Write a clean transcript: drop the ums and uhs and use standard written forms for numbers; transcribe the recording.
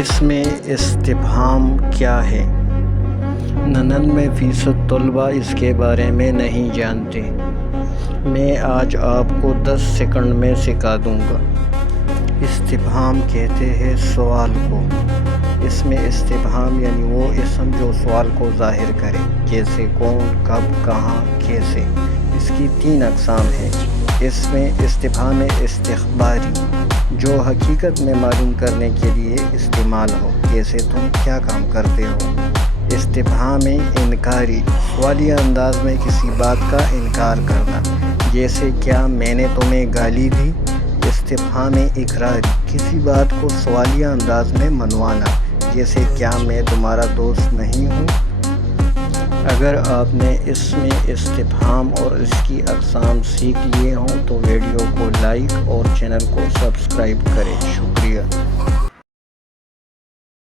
اس میں استفہام کیا ہے؟ 99% طلباء اس کے بارے میں نہیں جانتے۔ میں آج آپ کو 10 سیکنڈ میں سکھا دوں گا۔ استفہام کہتے ہیں سوال کو۔ اس میں استفہام یعنی وہ اسم جو سوال کو ظاہر کرے، جیسے کون، کب، کہاں، کیسے۔ اس کی 3 اقسام ہیں۔ اس میں استفہام استخباری جو حقیقت میں معلوم کرنے کے لیے استعمال ہو، جیسے تم کیا کام کرتے ہو۔ استفہام انکاری سوالیہ انداز میں کسی بات کا انکار کرنا، جیسے کیا میں نے تمہیں گالی دی۔ استفہام اقراری کسی بات کو سوالیہ انداز میں منوانا، جیسے کیا میں تمہارا دوست نہیں ہوں۔ اگر آپ نے اس میں استفہام اور اس کی اقسام سیکھ لیے ہوں تو ویڈیو کو لائک اور چینل کو سبسکرائب کریں۔ شکریہ۔